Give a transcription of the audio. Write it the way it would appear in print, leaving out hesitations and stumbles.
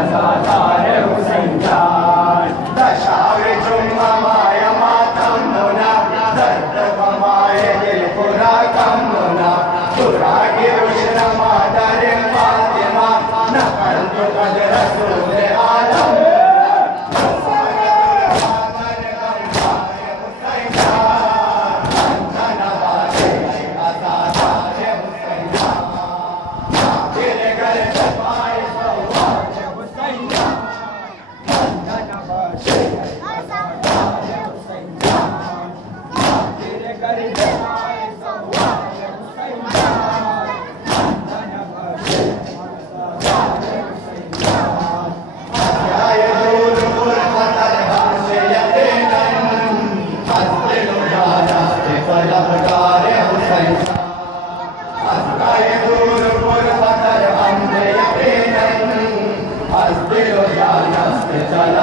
अज़ादार हुसैन जान दशावे जुम्मा माया मातम मुना दर्द गमाए दिल पूरा कम मुना पूरा की रुशन मादर फातिमा नकल तो कद रसूल आलम चला